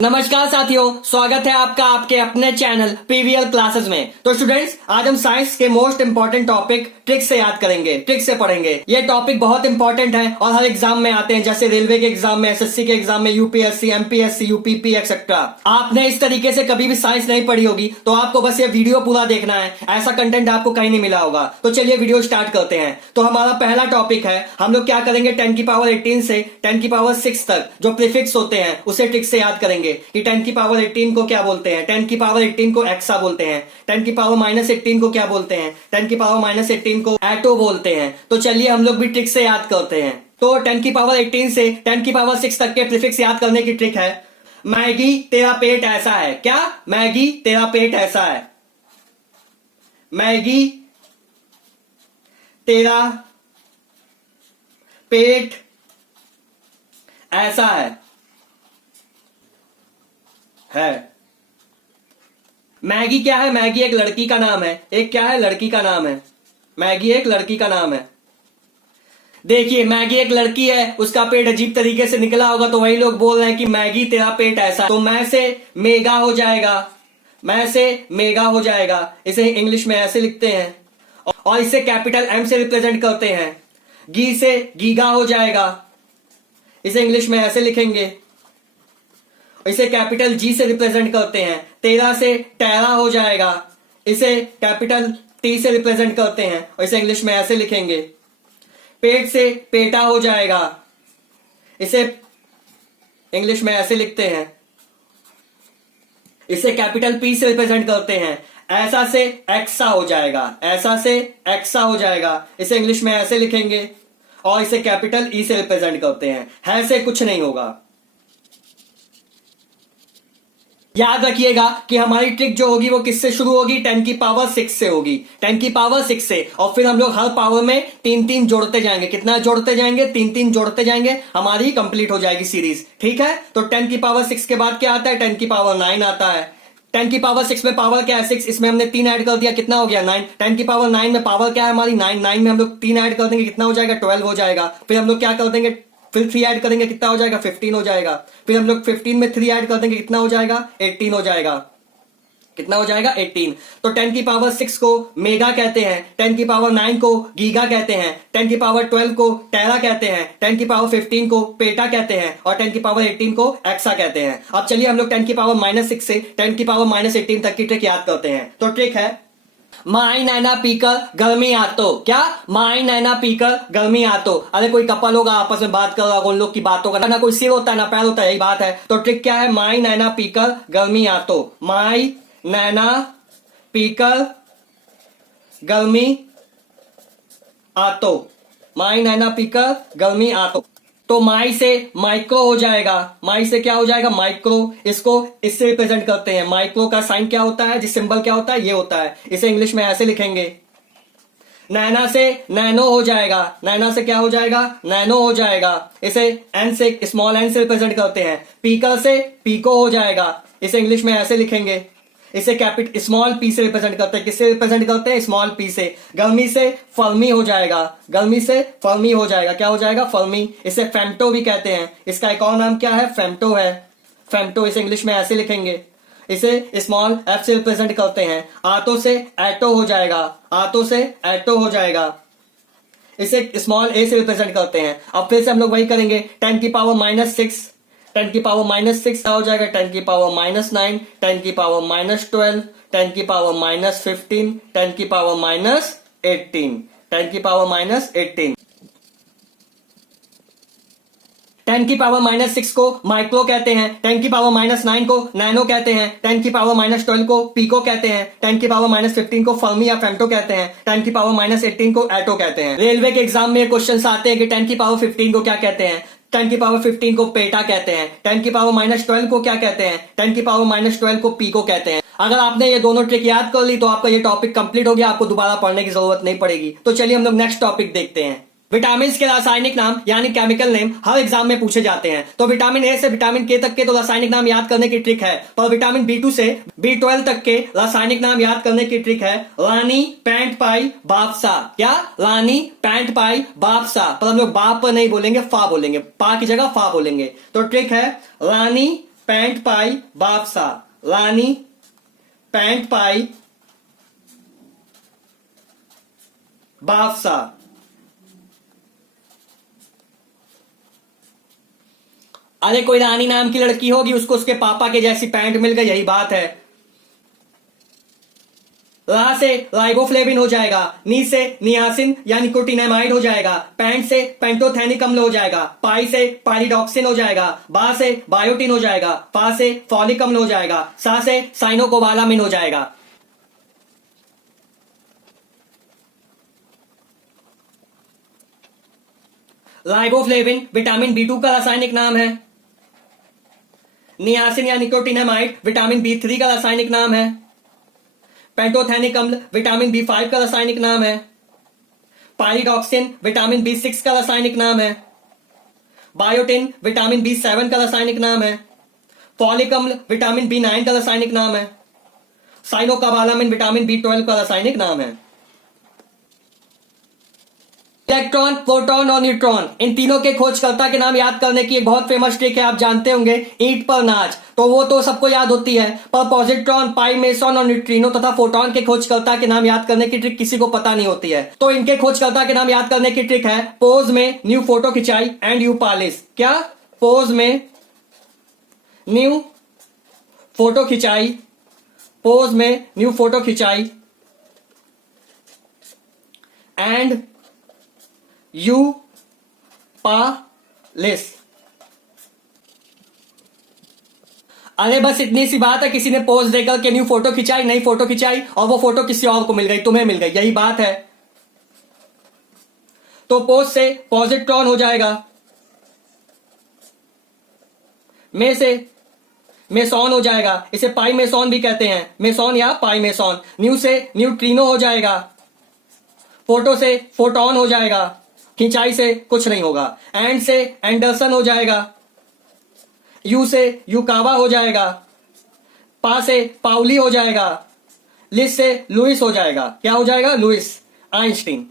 नमस्कार साथियों, स्वागत है आपका आपके अपने चैनल पीवीएल क्लासेस में। तो स्टूडेंट्स, आज हम साइंस के मोस्ट इंपॉर्टेंट टॉपिक ट्रिक से याद करेंगे, ट्रिक से पढ़ेंगे। ये टॉपिक बहुत इंपॉर्टेंट है और हर एग्जाम में आते हैं, जैसे रेलवे के एग्जाम में, एसएससी के एग्जाम में, यूपीएससी, एमपीएससी, यूपीपी एक्सेट्रा। आपने इस तरीके से कभी भी साइंस नहीं पढ़ी होगी तो आपको बस ये वीडियो पूरा देखना है, ऐसा कंटेंट आपको कहीं नहीं मिला होगा। तो चलिए वीडियो स्टार्ट करते हैं। तो हमारा पहला टॉपिक है, हम लोग क्या करेंगे, 10 की पावर 18 से 10 की पावर 6 तक जो प्रीफिक्स होते हैं उसे ट्रिक से याद करेंगे कि 10 की पावर 18 को क्या बोलते हैं, 10 की पावर 18 को एक्सा बोलते हैं, 10 की पावर -18 को क्या बोलते हैं, 10 की पावर -18 को एटो बोलते हैं। तो चलिए हम लोग भी ट्रिक से याद करते हैं। तो 10 की पावर 18 से 10 की पावर 6 तक के प्रीफिक्स याद करने की ट्रिक है, मैगी तेरा पेट ऐसा है। क्या? मैगी तेरा पेट ऐसा है। मैगी तेरा पेट ऐसा है। मैगी क्या है? मैगी एक लड़की का नाम है। एक क्या है? लड़की का नाम है। मैगी एक लड़की का नाम है। देखिए, मैगी एक लड़की है, उसका पेट अजीब तरीके से निकला होगा तो वही लोग बोल रहे हैं कि मैगी तेरा पेट ऐसा। तो मैं से मेगा हो जाएगा, मैं से मेगा हो जाएगा। इसे इंग्लिश में ऐसे लिखते हैं और इसे कैपिटल एम से रिप्रेजेंट करते हैं। गी से गीगा हो जाएगा, इसे इंग्लिश में ऐसे लिखेंगे। इसे कैपिटल जी से रिप्रेजेंट करते हैं। तेरा से टैरा हो जाएगा, इसे कैपिटल टी से रिप्रेजेंट करते हैं और इसे इंग्लिश में ऐसे लिखेंगे। पेट से पेटा हो जाएगा, इसे इंग्लिश में ऐसे लिखते हैं। इसे कैपिटल पी से रिप्रेजेंट करते हैं। ऐसा से एक्सा हो जाएगा, ऐसा से एक्सा हो जाएगा, इसे इंग्लिश में ऐसे लिखेंगे और इसे कैपिटल ई से रिप्रेजेंट करते हैं। है से कुछ नहीं होगा। याद रखिएगा कि हमारी ट्रिक जो होगी वो किससे शुरू होगी, 10 की पावर 6 से होगी, 10 की पावर 6 से। और फिर हम लोग हर पावर में 3-3 जोड़ते जाएंगे। कितना जोड़ते जाएंगे? 3-3 जोड़ते जाएंगे, हमारी कंप्लीट हो जाएगी सीरीज। ठीक है, तो 10 की पावर 6 के बाद क्या आता है? 10 की पावर 9 आता है। 10 की पावर 6 में पावर क्या है? 6, इसमें हमने 3 ऐड कर दिया, कितना हो गया? 9। 10 की पावर 9 में पावर क्या है हमारी? 9। 9 में हम लोग 3 ऐड कर देंगे, कितना हो जाएगा? 12 हो जाएगा। फिर हम लोग क्या कर देंगे? फिर 3 ऐड करेंगे, कितना हो जाएगा? 15 हो जाएगा। फिर हम लोग 15 में 3 ऐड कर देंगे, कितना हो जाएगा? 18 हो जाएगा। कितना हो जाएगा? 18। तो 10 की पावर 6 को मेगा कहते हैं, 10 की पावर 9 को गीगा कहते हैं, 10 की पावर 12 को टेरा कहते हैं, 10 की पावर 15 को पेटा कहते हैं और 10 की पावर 18 को एक्सा कहते हैं। अब चलिए हम लोग 10 की पावर -6 से 10 की पावर -18 तक की ट्रिक याद करते हैं। तो ट्रिक है, माई नैना पीकर गर्मी आतो। क्या? माई नैना पीकर गर्मी आतो। अरे कोई कपल होगा आपस में बात कर रहा होगा, उन लोग की बातों का ना कोई सिर होता है ना पैर होता है, यही बात है। तो ट्रिक क्या है? माई नैना पीकर गर्मी आतो। माई नैना पीकर गर्मी आतो। माई नैना पीकर गर्मी आतो। तो माई से माइक्रो हो जाएगा। माई से क्या हो जाएगा? माइक्रो। इसको इससे रिप्रेजेंट करते हैं। माइक्रो का साइन क्या होता है, जिस सिंबल क्या होता है? ये होता है। इसे इंग्लिश में ऐसे लिखेंगे। नैना से नैनो हो जाएगा। नैना से क्या हो जाएगा? नैनो हो जाएगा। इसे एन से, स्मॉल एन से रिप्रेजेंट करते हैं। पीकर से पीको हो जाएगा। इसे इंग्लिश में ऐसे लिखेंगे। इसे कैपिटल स्मॉल पी से रिप्रेजेंट करते हैं। किससे रिप्रेजेंट करते हैं? स्मॉल पी से। गर्मी से फर्मी हो जाएगा। गर्मी से फर्मी हो जाएगा। क्या हो जाएगा? फर्मी। इसे फेम्टो भी कहते हैं। इसका एक और नाम क्या है? फेम्टो है। फेम्टो, इसे इंग्लिश में ऐसे लिखेंगे। इसे स्मॉल एफ से रिप्रेजेंट करते हैं। आतो से एटो हो जाएगा। आतो से एटो हो जाएगा। इसे स्मॉल ए से रिप्रेजेंट करते हैं। अब फिर से हम लोग वही करेंगे। 10 की पावर -6, 10 की पावर -6 क्या हो जाएगा? 10 की पावर -9, 10 की पावर -12, 10 की पावर -15, 10 की पावर -18, 10 की पावर -18। 10 की पावर -6 को माइक्रो कहते हैं, 10 की पावर -9 को नैनो कहते हैं, 10 की पावर -12 को पीको कहते हैं, 10 की पावर -15 को फर्मी या फेम्टो कहते हैं, 10 की पावर -18 को एटो कहते हैं। रेलवे के एग्जाम में क्वेश्चन आते हैं कि 10 की पावर 15 को क्या कहते हैं? 10 की पावर 15 को पेटा कहते हैं। 10 की पावर -12 को क्या कहते हैं? 10 की पावर -12 को पीको कहते हैं। अगर आपने ये दोनों ट्रिक याद कर ली तो आपका ये टॉपिक कंप्लीट हो गया, आपको दोबारा पढ़ने की जरूरत नहीं पड़ेगी। तो चलिए हम लोग नेक्स्ट टॉपिक देखते हैं। विटामिन के रासायनिक नाम यानी केमिकल नेम हर एग्जाम में पूछे जाते हैं। तो विटामिन ए से विटामिन के तक के तो रासायनिक नाम याद करने की ट्रिक है, पर विटामिन B2 से B12 तक के रासायनिक नाम याद करने की ट्रिक है। रानी, पैंट पाई, बापसा। क्या? रानी, पैंट पाई, बापसा। पर हम लोग बाप पर नहीं बोलेंगे, फा बोलेंगे, पा की जगह फा बोलेंगे। तो ट्रिक है रानी, पैंट पाई बापसा, रानी पैंट पाई बापसा। अरे कोई रानी नाम की लड़की होगी, उसको उसके पापा के जैसी पैंट मिल गई, यही बात है। रा से राइबोफ्लेविन हो जाएगा, नी से नियासिन या निकोटिनामाइड हो जाएगा, पैंट से पेंटोथेनिक अम्ल हो जाएगा, पाई से पाइरिडॉक्सिन हो जाएगा, बा से बायोटिन हो जाएगा, फा से फॉलिक अम्ल हो जाएगा, सा से साइनोकोबालामिन हो जाएगा। राइबोफ्लेविन विटामिन B2 का रासायनिक नाम है। नियासिन या निकोटिनामाइड विटामिन B3 का रासायनिक नाम है। पेंटोथेनिक अम्ल विटामिन B5 का रासायनिक नाम है। पाइरिडॉक्सिन विटामिन B6 का रासायनिक नाम है। बायोटिन विटामिन B7 का रासायनिक नाम है। फॉलिक अम्ल विटामिन B9 का रासायनिक नाम है। साइनोकोबालामिन विटामिन B12 का रासायनिक नाम है। इलेक्ट्रॉन, प्रोटॉन और न्यूट्रॉन, इन तीनों के खोजकर्ता के नाम याद करने की एक बहुत फेमस ट्रिक है, आप जानते होंगे, ईंट पर नाच। तो वो तो सबको याद होती है, पर पॉजिट्रॉन, पाई मेसॉन और न्यूट्रिनो तथा फोटॉन के खोजकर्ता के नाम याद करने की ट्रिक किसी को पता नहीं होती है। तो इनके खोजकर्ता के नाम याद करने की ट्रिक है पोज में न्यू फोटो खिंचाई एंड यू पालिस। क्या? पोज में न्यू फोटो खिंचाई, पोज में न्यू फोटो खिंचाई एंड यू पालिस। अरे बस इतनी सी बात है, किसी ने पोज देकर के न्यू फोटो खिंचाई, नई फोटो खिंचाई और वो फोटो किसी और को मिल गई, तुम्हें मिल गई, यही बात है। तो पोज से पॉजिट्रॉन हो जाएगा, में से मेसॉन हो जाएगा, इसे पाई मेसॉन भी कहते हैं, मेसॉन या पाई मेसॉन। न्यू से न्यूट्रिनो हो जाएगा, फोटो से फोटॉन हो जाएगा, खिंचाई से कुछ नहीं होगा। एंड से एंडरसन हो जाएगा, यू से यूकावा हो जाएगा, पा से पाउली हो जाएगा, लिस से लुइस हो जाएगा। क्या हो जाएगा? लुइस। आइंस्टीन।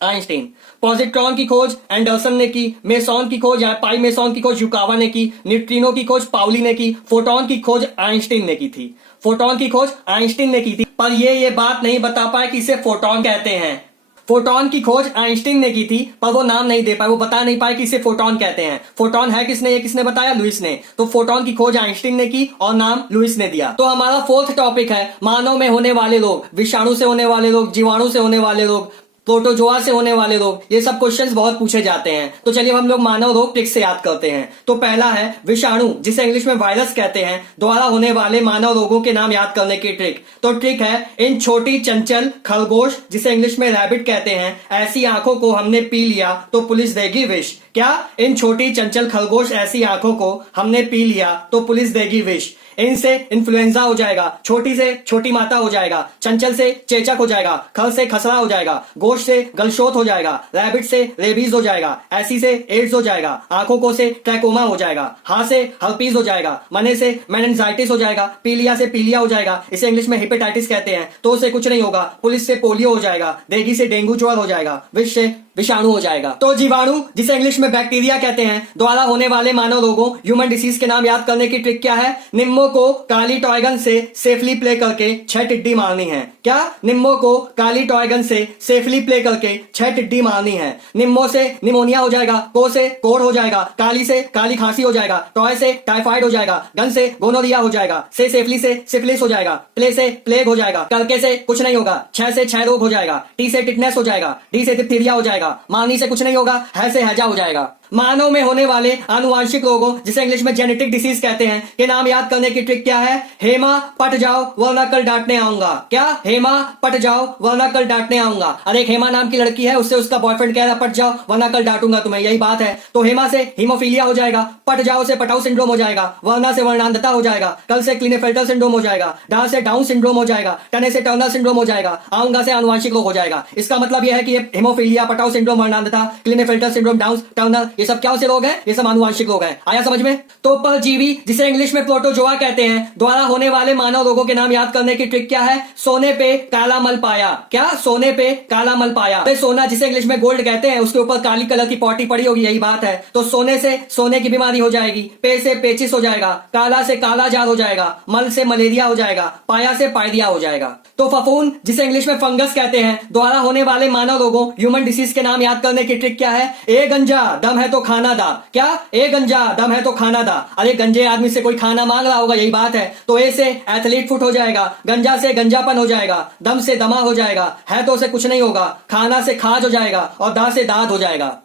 आइंस्टीन। पॉजिट्रॉन की खोज एंडरसन ने की, मेसॉन की खोज या पाई मेसॉन की खोज यूकावा ने की, न्यूट्रिनो की खोज पाउली ने की, फोटॉन की खोज आइंस्टीन ने की थी। फोटॉन की खोज आइंस्टीन ने की थी, पर ये बात नहीं बता पाए कि इसे फोटॉन कहते हैं। फोटॉन की खोज आइंस्टीन ने की थी, पर वो नाम नहीं दे पाए, वो बता नहीं पाए कि इसे फोटॉन कहते हैं। फोटॉन है किसने, ये किसने बताया? लुइस ने। तो फोटॉन की खोज आइंस्टीन ने की और नाम लुइस ने दिया। तो हमारा फोर्थ टॉपिक है मानव में होने वाले रोग, विषाणु से होने वाले रोग, जीवाणु से होने वाले रोग, प्रोटोजोआ से होने वाले रोग। ये सब क्वेश्चंस बहुत पूछे जाते हैं, तो चलिए हम लोग मानव रोग ट्रिक से याद करते हैं। तो पहला है विषाणु, जिसे इंग्लिश में वायरस कहते हैं, द्वारा होने वाले मानव रोगों के नाम याद करने की ट्रिक। तो ट्रिक है, इन छोटी चंचल खरगोश, जिसे इंग्लिश में रैबिट कहते हैं, ऐसी आंखों को हमने पी लिया तो पुलिस देगी विष। क्या? इन छोटी चंचल खरगोश ऐसी आंखों को हमने पी लिया तो पुलिस देगी विष। इनसे इन्फ्लुएंजा हो जाएगा, छोटी से छोटी माता हो जाएगा, चंचल से चेचक हो जाएगा, खर से खसरा हो जाएगा, गोश्त से गलशोथ हो जाएगा, रैबिट से रेबीज हो जाएगा, ऐसी से एड्स हो जाएगा, आंखों को से ट्रैकोमा हो जाएगा, हाथ से हर्पीज हो जाएगा, मने से मेनिंजाइटिस हो जाएगा, पीलिया से पीलिया हो जाएगा, इसे इंग्लिश में हेपेटाइटिस कहते हैं, तो उसे कुछ नहीं होगा, पुलिस से पोलियो हो जाएगा, देगी से डेंगू ज्वर हो जाएगा, विष से विषाणु हो जाएगा। तो जीवाणु, जिसे इंग्लिश में बैक्टीरिया कहते हैं, द्वारा होने वाले मानव रोगों, ह्यूमन डिसीज के नाम याद करने की ट्रिक क्या है? निम्मो को काली टॉयगन से सेफली प्ले करके 6 टिड्डी मारनी है। क्या? निम्मो को काली टॉयगन से सेफली प्ले करके 6 टिड्डी मारनी है। निम्मो से निमोनिया हो जाएगा, को से कोढ़ हो जाएगा, काली से काली खांसी हो जाएगा, टॉय से टाइफाइड हो जाएगा, गन से गोनोरिया हो जाएगा, से सेफली से सिफिलिस हो जाएगा, प्ले से प्लेग हो जाएगा, करके से कुछ नहीं होगा, 6 से 6 रोग हो जाएगा, टी से टिटनेस हो जाएगा, डी से डिप्थीरिया हो जाएगा, मानी से कुछ नहीं होगा, है से हैजा हो जाएगा। मानव में होने वाले आनुवांशिक रोगों, जिसे इंग्लिश में जेनेटिक डिसीज कहते हैं, के नाम याद करने की ट्रिक क्या है? हेमा पट जाओ वरना कल डांटने आऊंगा। क्या? हेमा पट जाओ वरना कल डांटने आऊंगा। अरे एक हेमा नाम की लड़की है, उससे उसका बॉयफ्रेंड कह रहा पट जाओ वरना कल डांटूंगा तुम्हें, यही बात है। तो हेमा से हीमोफीलिया हो जाएगा, पट जाओ से पटाउ सिंड्रोम हो जाएगा, वरना से वर्णांधता हो जाएगा, कल से क्लिनेफेल्टर सिंड्रोम हो जाएगा, डा से डाउन सिंड्रोम हो जाएगा, टने से टर्नर सिंड्रोम हो जाएगा, आऊंगा से आनुवांशिक रोग हो जाएगा। इसका मतलब यह है कि हीमोफीलिया, पटाउ सिंड्रोम, वर्णांधता, क्लिनेफेल्टर सिंड्रोम, डाउन, टर्नर, ये सब क्या से रोग है? ये सब आनुवांशिक रोग है। आया समझ में? तो परजीवी जिसे इंग्लिश में प्रोटोजोआ कहते हैं द्वारा होने वाले मानव रोगों के नाम याद करने की ट्रिक क्या है? सोने पे काला मल पाया। क्या? सोने पे काला मल पाया। सोना जिसे इंग्लिश में गोल्ड कहते हैं उसके ऊपर काली कलर की पॉटी पड़ी होगी, यही बात है। तो सोने से सोने की बीमारी हो जाएगी, पे से पेचिस हो जाएगा, काला से काला जार हो जाएगा, मल से मलेरिया हो जाएगा, पाया से पायरिया हो जाएगा। तो फफूंद जिसे इंग्लिश में फंगस कहते हैं द्वारा होने वाले मानव रोगों ह्यूमन डिसीज के नाम याद करने की ट्रिक क्या है? ए गंजा दम है तो खाना दा। क्या? ए गंजा दम है तो खाना दा। अरे गंजे आदमी से कोई खाना मांग रहा होगा, यही बात है। तो ए से एथलीट फुट हो जाएगा, गंजा से गंजापन हो जाएगा, दम से दमा हो जाएगा, है तो उसे कुछ नहीं होगा, खाना से खाज हो जाएगा और दा से दाद हो जाएगा।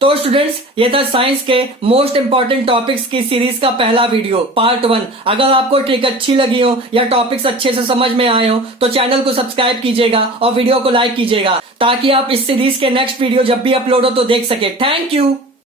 तो स्टूडेंट्स ये था साइंस के मोस्ट इंपॉर्टेंट टॉपिक्स की सीरीज का पहला वीडियो पार्ट 1। अगर आपको ट्रिक अच्छी लगी हो या टॉपिक्स अच्छे से समझ में आए हो तो चैनल को सब्सक्राइब कीजिएगा और वीडियो को लाइक कीजिएगा ताकि आप इस सीरीज के नेक्स्ट वीडियो जब भी अपलोड हो तो देख सके। Thank you.